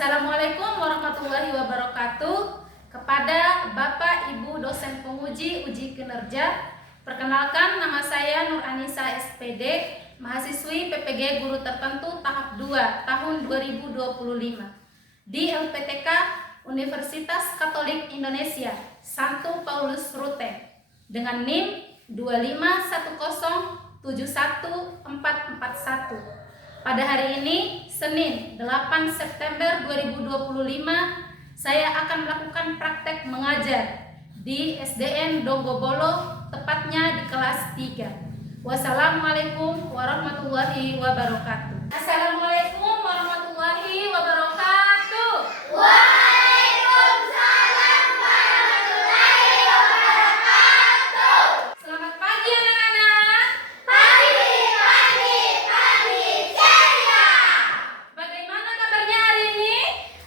Assalamualaikum warahmatullahi wabarakatuh. Kepada Bapak Ibu dosen penguji uji kinerja, perkenalkan nama saya Nur Anissa SPD, mahasiswi PPG Guru Tertentu tahap 2 tahun 2025 di LPTK Universitas Katolik Indonesia Santo Paulus Rute dengan NIM 251071441. Pada hari ini, Senin 8 September 2025, saya akan melakukan praktek mengajar di SDN Donggobolo, tepatnya di kelas 3. Wassalamualaikum warahmatullahi wabarakatuh. Assalamualaikum warahmatullahi wabarakatuh. Waalaikumsalam warahmatullahi wabarakatuh. Selamat pagi anak-anak. Pagi ceria. Bagaimana kabarnya hari ini?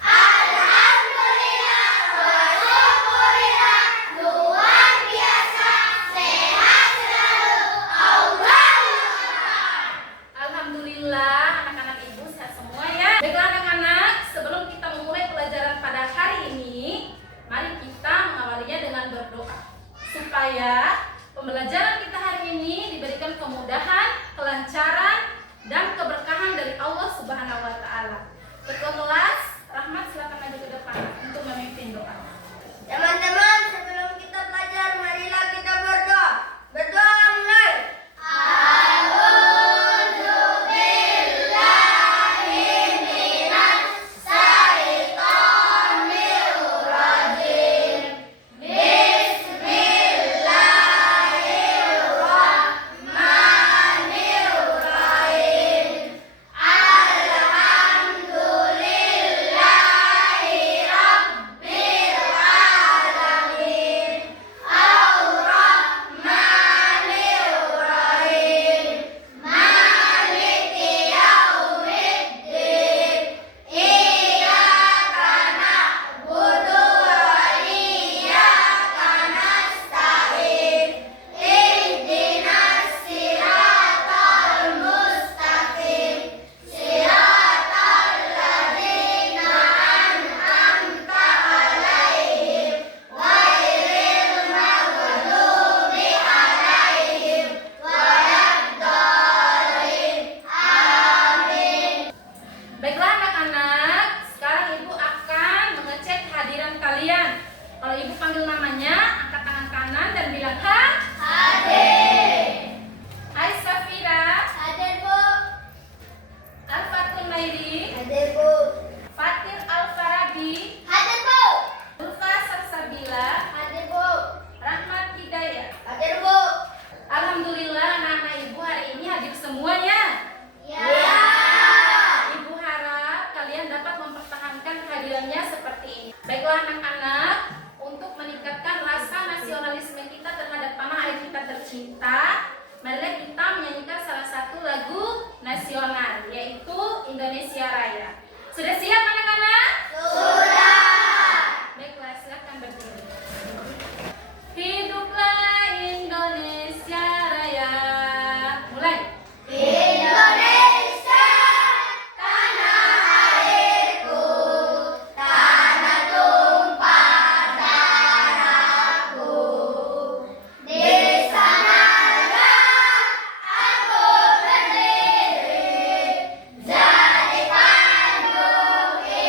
Alhamdulillah wa syukurillah, luar biasa, sehat selalu, Allahumma. Alhamdulillah anak-anak ibu sehat semua ya. Baiklah anak-anak, sebelum kita memulai pelajaran pada hari ini, mari kita mengawalinya dengan berdoa supaya pembelajaran kita hari ini diberikan kemudahan, kelancaran, dan keberkahan dari Allah Subhanahu wa taala. Ketua kelas, Rahmat, silakan maju ke depan untuk memimpin doa. Teman-teman, sebelum kita belajar, marilah kita berdoa. Berdoa mulai. Baiklah anak-anak, sekarang ibu akan mengecek hadiran kalian. Kalau ibu panggil namanya, angkat tangan kanan dan bilang ha. Hadir. Hai Safira, Hadir, Bu. Alfatul Mairi, Hadir, Bu. Fatir Al-Farabi, Hadir, Bu. Ulfa Sarsabila, Hadir, Bu. Rahmat Hidayah. Hadir, Bu. Alhamdulillah anak-anak ibu hari ini hadir semuanya. Ya. Ibu harap kalian dapat mempertahankan kehadirannya seperti ini. Baiklah anak-anak, untuk meningkatkan rasa nasionalisme kita terhadap tanah air kita tercinta, marilah kita menyanyikan salah satu lagu nasional, yaitu Indonesia Raya. Sudah siap anak-anak? Sudah. Baiklah, silakan berdiri. Hiduplah Indonesia Raya. Mulai. Indonesia, tanah airku, tanah tumpah darahku. Di sanalah aku berdiri, jadikan bukit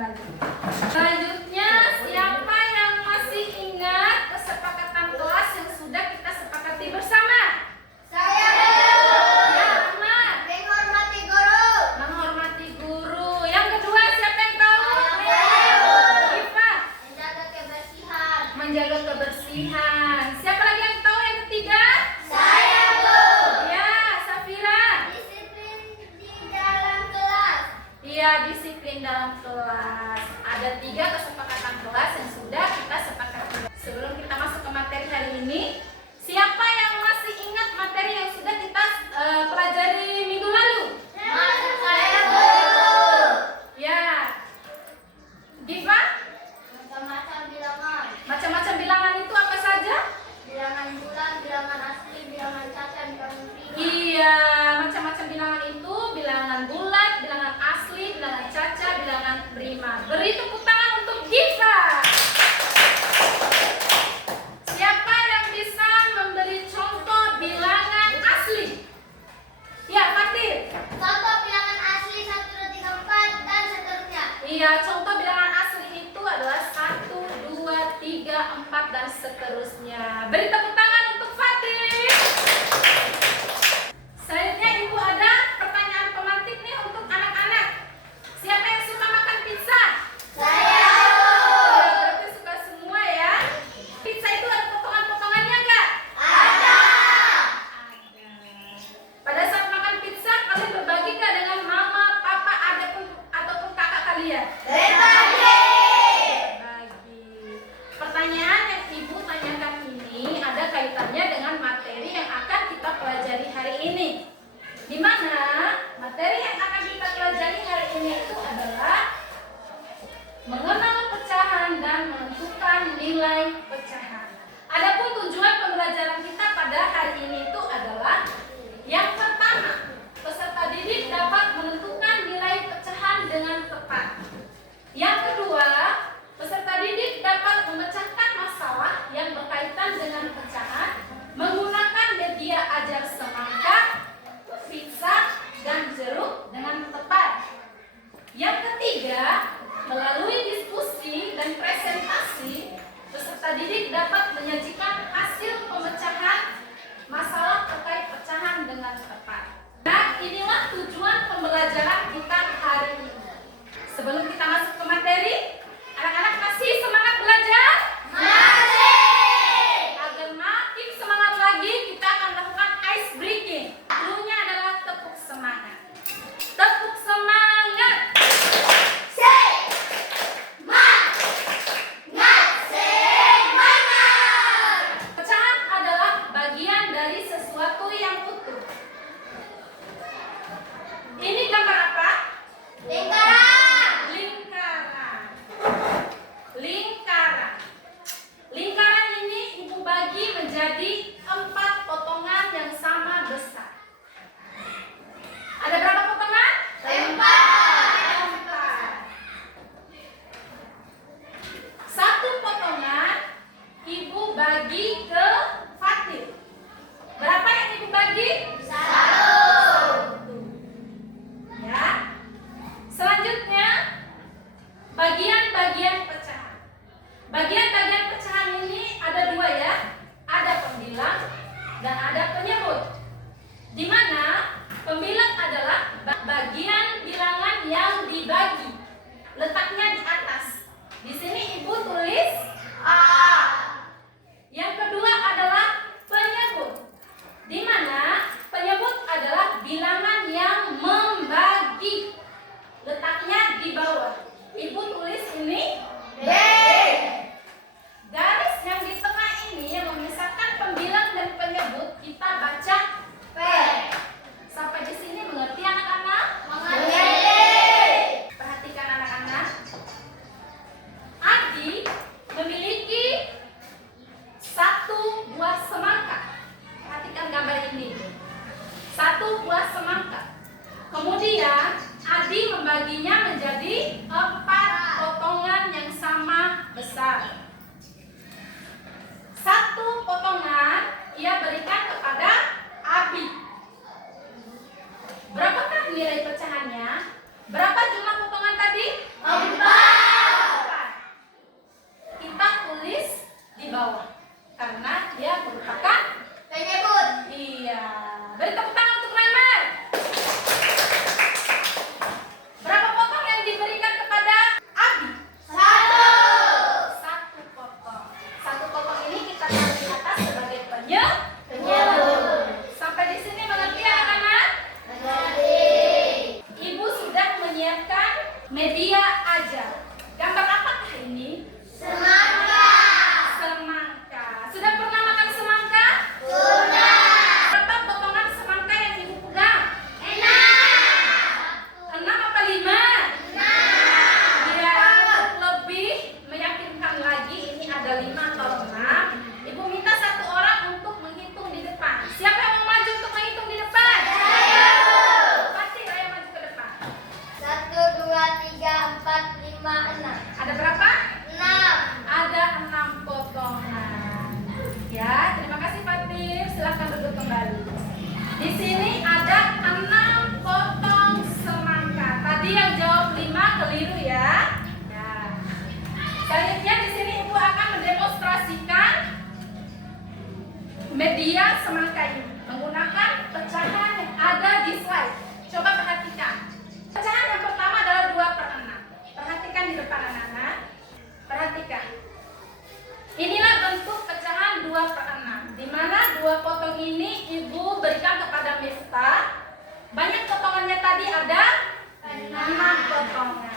kembali. Selanjutnya, siapa yang masih ingat kesepakatan kelas yang sudah kita sepakati bersama? Saya Ya, Ahmad. menghormati guru. Menghormati guru. Yang kedua, siapa yang tahu? Iva. Menjaga kebersihan. Menjaga kebersihan. Siapa lagi yang tahu yang ketiga? Saya Bu. Ya, Safira. Disiplin di dalam kelas. Iya, disiplin dalam kelas. Ada 3 kesepakatan kelas yang sudah kita sepakati. Sebelum kita masuk ke materi hari ini, siapa yang masih ingat materi yang sudah kita pelajari minggu lalu? Masuk saya guru. Ya. Diva, Macam-macam bilangan. macam-macam bilangan itu apa saja? Bilangan bulan, bilangan asli, bilangan cacat, bilangan prima. Iya, macam-macam bilangan itu, bilangan bulat, bilangan asli, bilangan caca, bilangan prima. Beri tepuk tangan untuk Diva. Siapa yang bisa memberi contoh bilangan asli? Ya, Fatir. Contoh bilangan asli 1, 2, 3, 4 dan seterusnya. Iya, contoh bilangan asli itu adalah 1, 2, 3, 4 dan seterusnya. Beri tepuk tangan untuk Fatir. Selanjutnya Ibu ada pertanyaan pemantik nih untuk anak-anak. Siapa yang suka makan pizza? Saya Berarti suka semua ya. Pizza itu ada potongan-potongannya nggak? ada. Ada. Pada saat makan pizza, kalian berbagi nggak dengan mama, papa, adik ataupun kakak kalian? Berbagi. Berbagi. Pertanyaan yang Ibu tanyakan ini ada menyiapkan media ajar. Gambar apakah ini? Semangka. Semangka. Sudah pernah makan semangka? Sudah. Berapa potongan semangka yang ibu pegang? 6. 6 apa 5? 6. Ya, untuk lebih meyakinkan lagi ini ada 5 atau 6. Ibu minta satu orang untuk menghitung di depan. Siapa yang mau maju untuk menghitung di depan? Pasti saya maju ke depan. 1, 2, 3, 4, 5, 6. Ada berapa? 6. Ada 6 potongan. Ya, terima kasih Fatir. Silahkan duduk kembali. Di sini ada 6 potong semangka. Tadi yang jawab 5 keliru ya. Nah, selanjutnya di sini ibu akan mendemonstrasikan media semangka ini menggunakan pecahan yang ada di slide. Coba perhatikan. Pecahan yang pertama adalah 2/6. Perhatikan di depan anak-anak. Perhatikan. Inilah bentuk pecahan 2/6, di mana 2 potong ini ibu berikan kepada Miftah. Banyak potongannya tadi ada 6 potongan.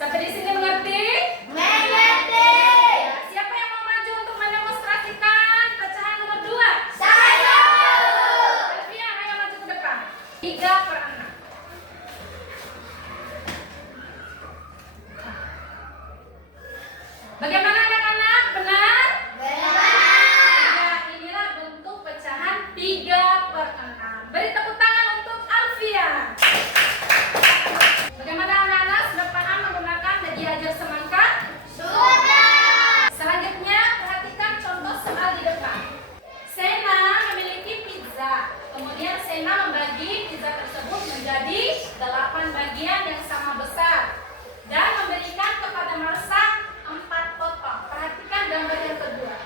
Sampai di sini mengerti? Mengerti. Ya, siapa yang mau maju untuk mendemonstrasikan pecahan nomor 2? Saya. Alfian, ayo maju ke depan. 3/6. Bagaimana anak-anak? Benar? Benar. Ya, inilah bentuk pecahan 3/6. Beri tepuk tangan untuk Alfian. Bagaimana anak-anak? Sudah paham menggunakan media ajar semangka? Sudah. Selanjutnya, perhatikan contoh soal di depan. Sena memiliki pizza. Kemudian Sena membagi pizza tersebut menjadi 8 bagian yang sama besar dan memberikan kepada Marsa 4 potong. Perhatikan gambar yang kedua.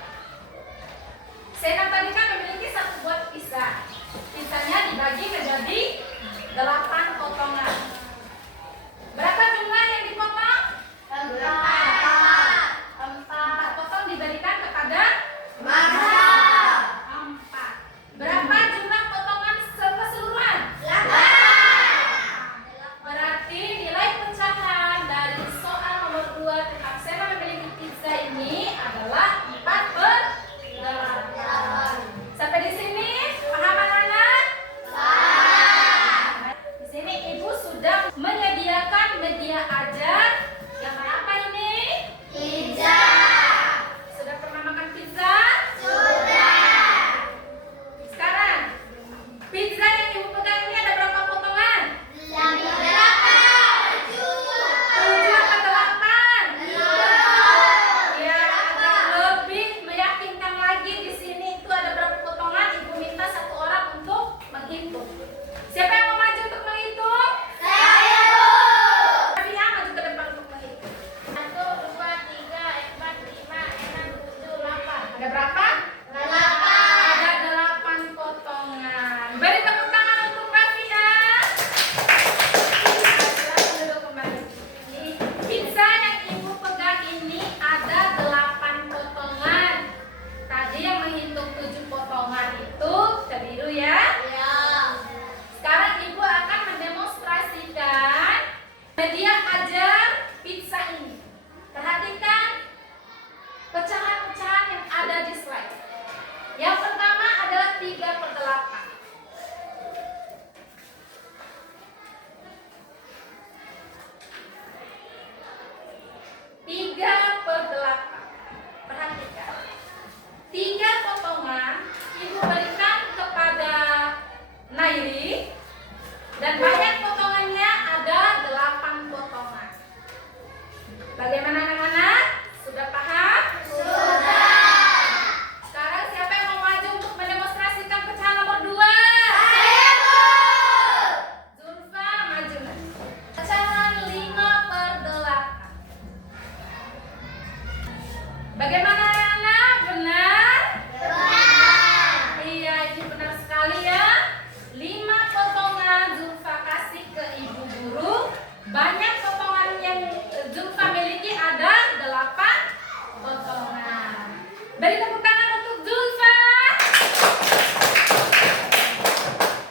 Sena tadi kan memiliki 1 buah pizza. Pizzanya dibagi menjadi 8 potongan. Berapa jumlah yang dipotong? 4 potong diberikan kepada Marsa. 4. Berapa jumlah potongan keseluruhan? 8. Berarti nilai pecahan dari soal nomor 2 tentang Sena memiliki pizza ini adalah 4/8. Sampai di sini paham anak-anak? Di sini ibu sudah menyediakan media ajar yang apa ini? Pizza. Sudah pernah makan pizza? Sudah. Sekarang pizza yang ibu pegang ini ada berapa potongan? 8. 7 atau 8? Ya, agar lebih meyakinkan lagi di sini itu ada berapa potongan, ibu minta satu orang untuk menghitung. Siapa yang mau maju untuk menghitung? Saya, Bu. Rafia maju ke depan untuk menghitung. 1, 2, 3, 4, 5, 6, 7, 8. Ada berapa? 8. Ada 8 potongan. Beri tepuk tangan untuk Rafia. Silakan duduk kembali. Pizza yang ibu pegang ini ada 8 potongan. Tadi yang menghitung 7 potongan itu keliru ya. Ya. Sekarang ibu akan mendemonstrasikan media ajar pizza ini. Perhatikan pecahan-pecahan yang ada di slide. Yang pertama adalah 3/8. 3/8. Perhatikan. 3 potongan ibu berikan kepada Nairi dan banyak potongannya ada 8 potongan. Bagaimana anak-anak? Sudah paham? Sudah. Sekarang siapa yang mau maju untuk mendemonstrasikan pecahan nomor 2? Saya, Bu. Zulfa maju. Pecahan 5/8. Bagaimana anak-anak? Benar? Benar. Iya, ini benar sekali ya. 5 potongan Zulfa kasih ke ibu guru. Banyak potongan yang Zulfa miliki ada 8 potongan. Beri tepuk tangan untuk Zulfa.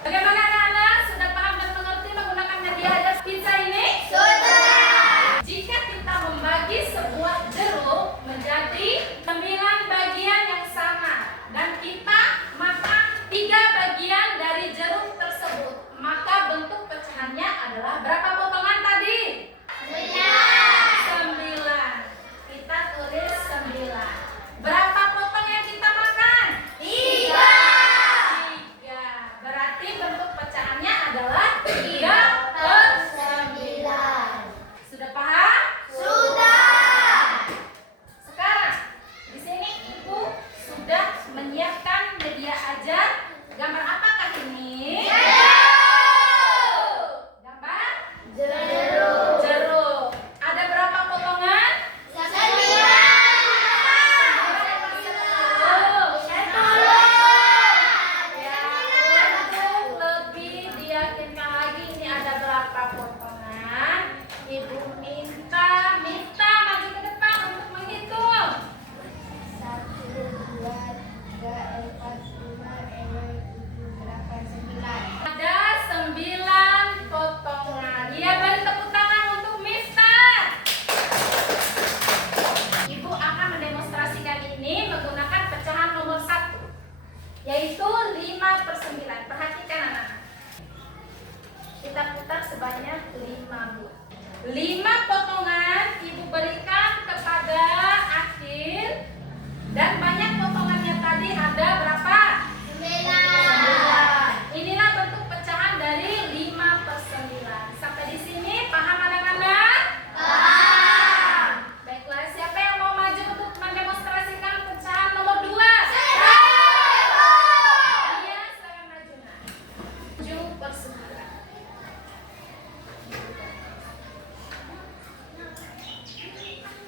Bagaimana anak-anak? Sudah paham dan mengerti menggunakan media ajar pizza ini?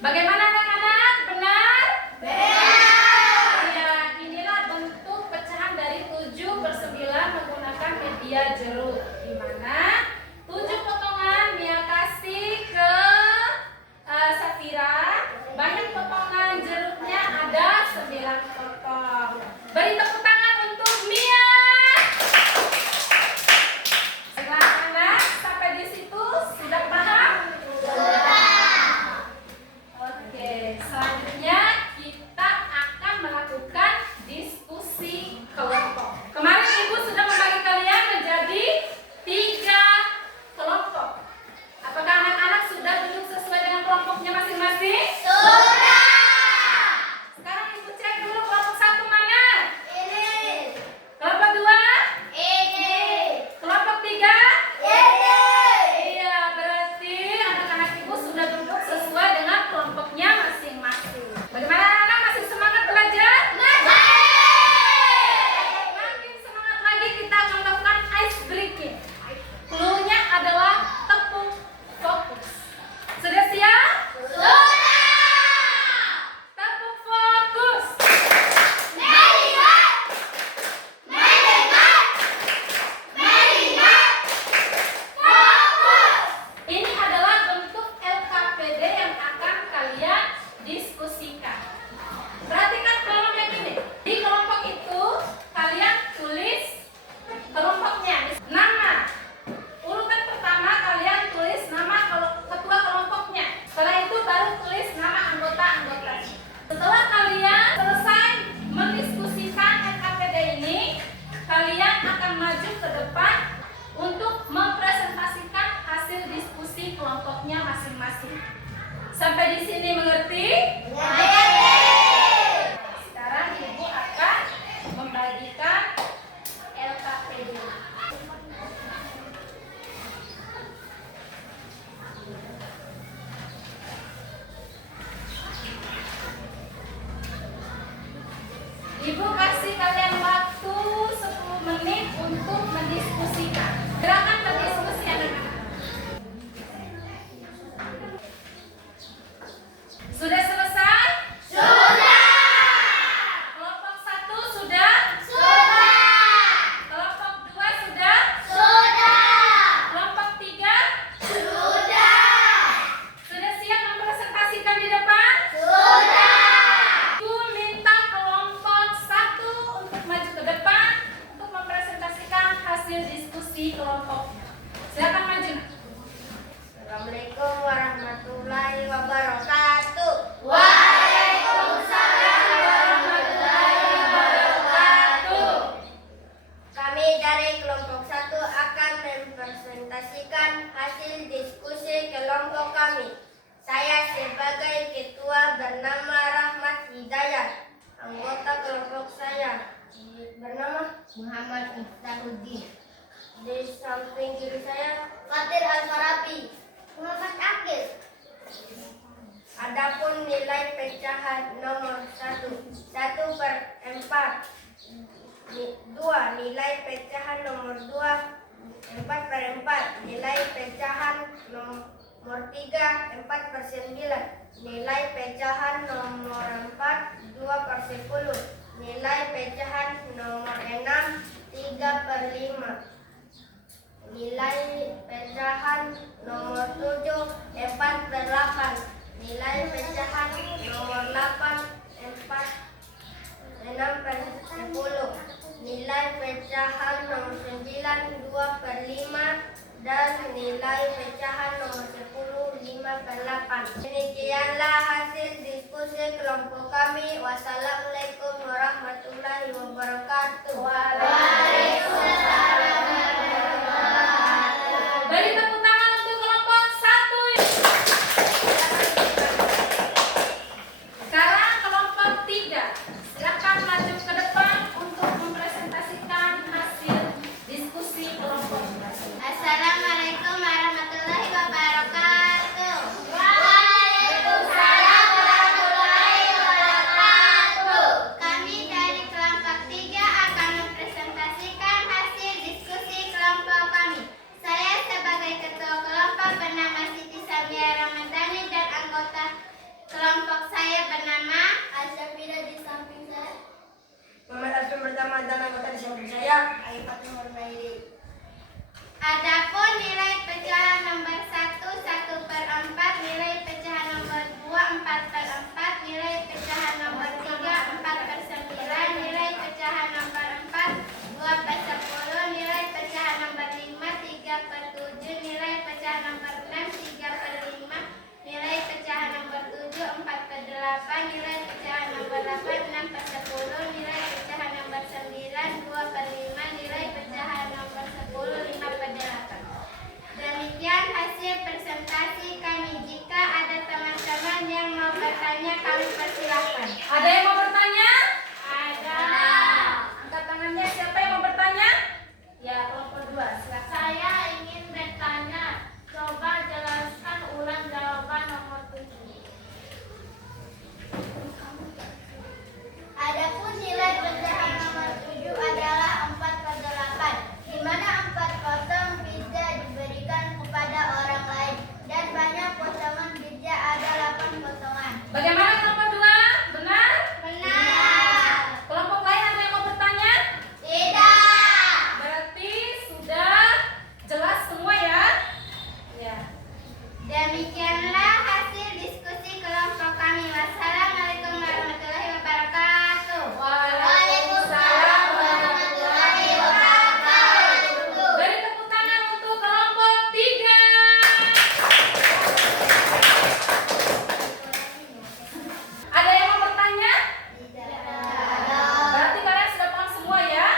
Bagaimana anak-anak? Benar? Benar. Ya, inilah bentuk pecahan dari 7/9 menggunakan media jeruk. Di mana 7 potongan Mia kasih ke Safira. Banyak potongan jeruknya, ada 9 potong. Beri tepuk tangan untuk Mia. Anak-anak, sampai di situ sudah paham? Oke, selanjutnya kita akan melakukan diskusi kelompok. Kemarin Ibu sudah membagi kalian menjadi 3 kelompok. Apakah anak-anak sudah duduk sesuai dengan kelompoknya masing-masing? Sudah. Sekarang Ibu cek dulu kelompok 1 mana? Ini. Kelompok 2? Ini. Kelompok 3? Ini. Iya, berarti anak-anak Ibu sudah duduk sesuai dengan kelompoknya masing-masing. Bagaimana anak-anak, masih semangat belajar? Makin semangat lagi, kita akan melakukan ice breaking. Clue-nya adalah tepuk fokus. Sudah siap? Sudah. Tepuk fokus. Melihat. Mendengar. Melihat. Fokus. Ini adalah bentuk LKPD yang akan kalian diskusikan. Perhatikan kolom yang ini. Di kelompok itu kalian tulis kelompoknya. Nama. Urutan pertama kalian tulis nama ketua kelompoknya. Setelah itu baru tulis nama anggota-anggotanya. Setelah kalian selesai mendiskusikan LKPD ini, kalian akan maju ke depan untuk mempresentasikan hasil diskusi kelompoknya masing-masing. Sampai di sini mengerti? Sekarang Ibu akan membagikan LKPD. Ibu kasih kalian waktu 10 menit untuk mendiskusikan. Gerakan berdiskusi anak-anak. Sudah selesai? Sudah. Kelompok 1 sudah? Sudah. Kelompok 2 sudah? Sudah. Kelompok 3? Sudah. Sudah siap mempresentasikan di depan? Sudah. Aku minta kelompok 1 untuk maju ke depan untuk mempresentasikan hasil diskusi kelompoknya. Silakan maju. Assalamualaikum warahmatullahi wabarakatuh. Waalaikumsalam warahmatullahi wabarakatuh. Kami dari kelompok 1 akan mempresentasikan hasil diskusi kelompok kami. Saya sebagai ketua bernama Rahmat Hidayat. Anggota kelompok saya bernama Muhammad Iftahuddin. Di samping kiri saya Fatir Al-Farabi, Muhammad Akil. Adapun nilai pecahan nomor 1/4. 2. Nilai pecahan nomor 2 4/4. Nilai pecahan nomor 3 4/9. Nilai pecahan nomor 4 2/10. Nilai pecahan nomor 6 3/5. Nilai pecahan nomor 7 4/8. Nilai pecahan nomor 8 6/10. Nilai pecahan nomor 9 2/5 dan nilai pecahan nomor 10 5/8. Demikianlah hasil diskusi kelompok kami. Wassalamualaikum warahmatullahi wabarakatuh. Waalaikumsalam. Beri tepuk tangan untuk kelompok 1. Sekarang kelompok 3. Silakan maju ke depan untuk mempresentasikan hasil diskusi kelompok. Assalamualaikum warahmatullahi wabarakatuh. Waalaikumsalam warahmatullahi wabarakatuh. Kami dari kelompok 3 akan mempresentasikan Kelompok saya bernama Al-Syafira di samping saya. Muhammad Asfi pertama dan anggota di samping saya. Aifatul Nurmaili. Adapun nilai pecahan nomor 1, 1/4, nilai pecahan nomor 2, 4/4, nilai pecahan nomor 3, 4/9, nilai pecahan nomor 4, 2/10, nilai pecahan nomor 5, 3/7, nilai pecahan nomor 6, 3/5, nilai pecahan nomor 7, 4/8, nilai pecahan nomor 8, 6/10, nilai pecahan nomor 9, 2/5, nilai pecahan nomor 10, 5/8. Demikian hasil presentasi kami. Jika ada teman-teman yang mau bertanya, kami persilahkan. Ada yang mau bertanya? Ada. Angkat tangannya, siapa yang mau bertanya? Ya, kelompok 2, silakan. Saya ingin bertanya, coba jelaskan ulang jawaban nomor 7. Adapun nilai pecahan nomor 7 adalah 4/8, di mana 4 potong bisa diberikan kepada orang lain dan banyak potongan bisa ada 8 potongan. Bagaimana kelompok 2? Benar? Benar. Kelompok lain ada yang mau bertanya? Tidak. Berarti sudah jelas semua ya? Ya. Demikianlah hasil diskusi kelompok kami. Wassalamualaikum warahmatullahi wabarakatuh. Waalaikumsalam warahmatullahi wabarakatuh. Beri tepuk tangan untuk kelompok 3. Ada yang mau bertanya? Berarti kalian sudah paham semua ya?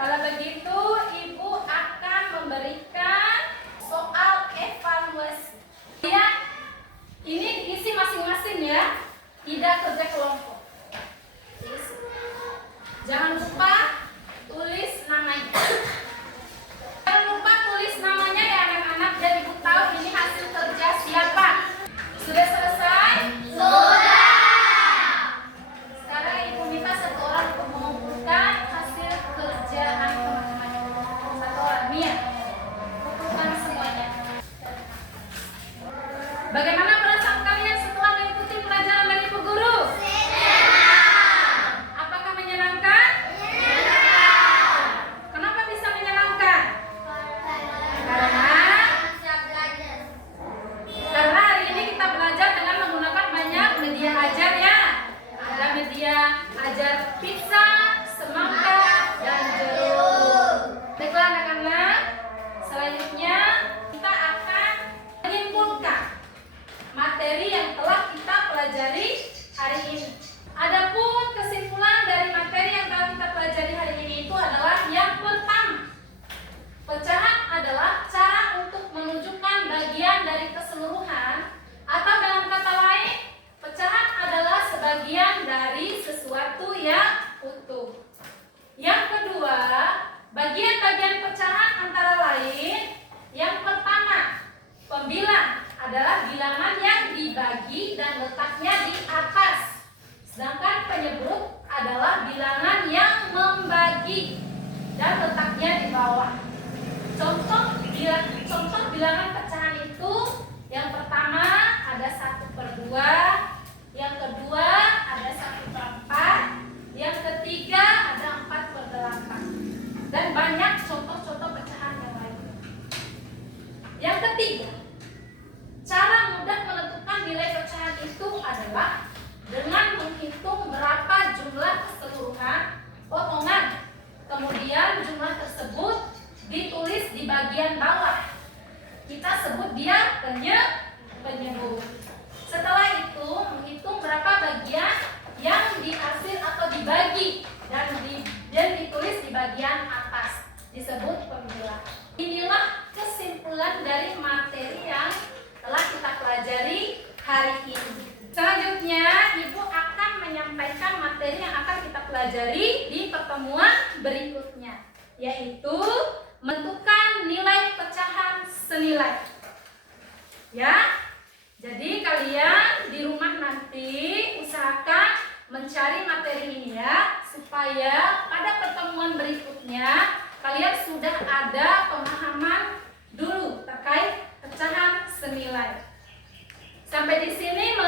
Kalau begitu, Ibu akan memberikan soal evaluasi. Ya, ini diisi masing-masing ya, tidak kerja kelompok. Jangan lupa tulis namanya. Jangan lupa tulis namanya ya anak-anak, dan Ibu tahu ini hasil kerja siapa. Sudah selesai? Sekarang Ibu minta satu orang untuk mengumpulkan hasil kerjaan teman-teman. Satu orang, Mia. Kumpulkan semuanya. Bagaimana perasaan kalian setelah mengikuti pelajaran dari Ibu Guru? Apakah menyenangkan? Kenapa bisa menyenangkan? Karena hari ini kita belajar dengan menggunakan banyak media ajar ya. Ada media ajar pizza, semangka, dan jeruk. Baiklah anak-anak, selanjutnya kita akan menyimpulkan materi yang telah kita pelajari hari ini. Adapun kesimpulan dari materi yang telah kita pelajari hari ini itu adalah yang pertama, pecahan adalah cara untuk menunjukkan bagian dari keseluruhan, atau dengan kata lain, pecahan adalah sebagian dari sesuatu yang utuh. Yang kedua, bagian-bagian pecahan antara lain, yang pertama, pembilang adalah bilangan yang dibagi dan letaknya di atas. Sedangkan penyebruk adalah bilangan yang membagi dan letaknya di bawah. Contoh bilangan pecahan itu, yang pertama ada 1/2, yang kedua ada 1/4, yang ketiga ada 4/8, dan banyak contoh-contoh pecahan yang lain. Yang ketiga, cara mudah menentukan nilai pecahan itu adalah dengan menghitung berapa jumlah keseluruhan potongan. Kemudian jumlah tersebut ditulis di bagian bawah. Kita sebut dia penyebut. Setelah itu menghitung berapa bagian yang dihasil atau dibagi dan ditulis di bagian atas, disebut pembilang. Inilah kesimpulan dari materi yang telah kita pelajari hari ini. Selanjutnya, Ibu akan menyampaikan materi yang akan kita pelajari di pertemuan berikutnya, yaitu menentukan nilai pecahan senilai. Ya, jadi kalian di rumah nanti usahakan mencari materi ini ya, supaya pada pertemuan berikutnya kalian sudah ada pemahaman dulu terkait pecahan senilai. Sampai di sini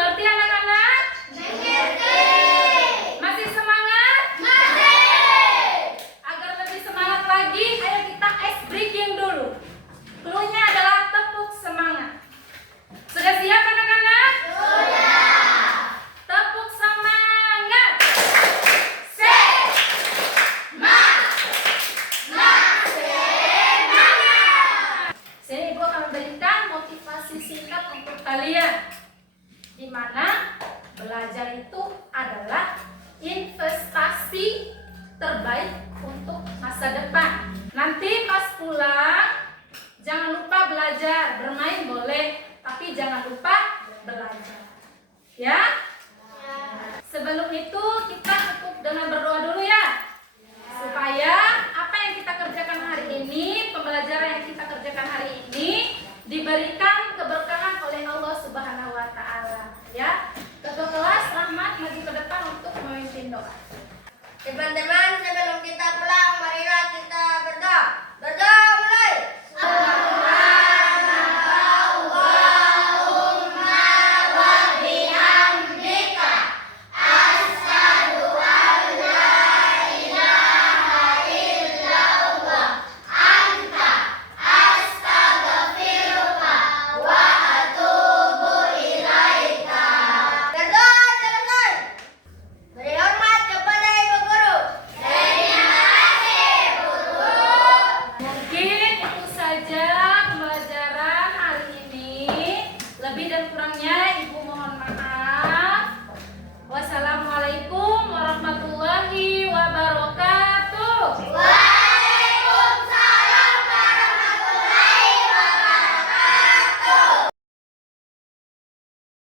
kalian, di mana belajar itu adalah investasi terbaik untuk masa depan. Nanti pas pulang jangan lupa belajar, bermain boleh, tapi jangan lupa belajar. Ya? Sebelum itu kita cukup dengan berdoa dulu ya. Supaya apa yang kita kerjakan hari ini, pembelajaran yang kita kerjakan hari ini diberikan keberkahan oleh Allah Subhanahu wa taala, ya. Ketua kelas Rahmat maju ke depan untuk memimpin doa. Teman-teman,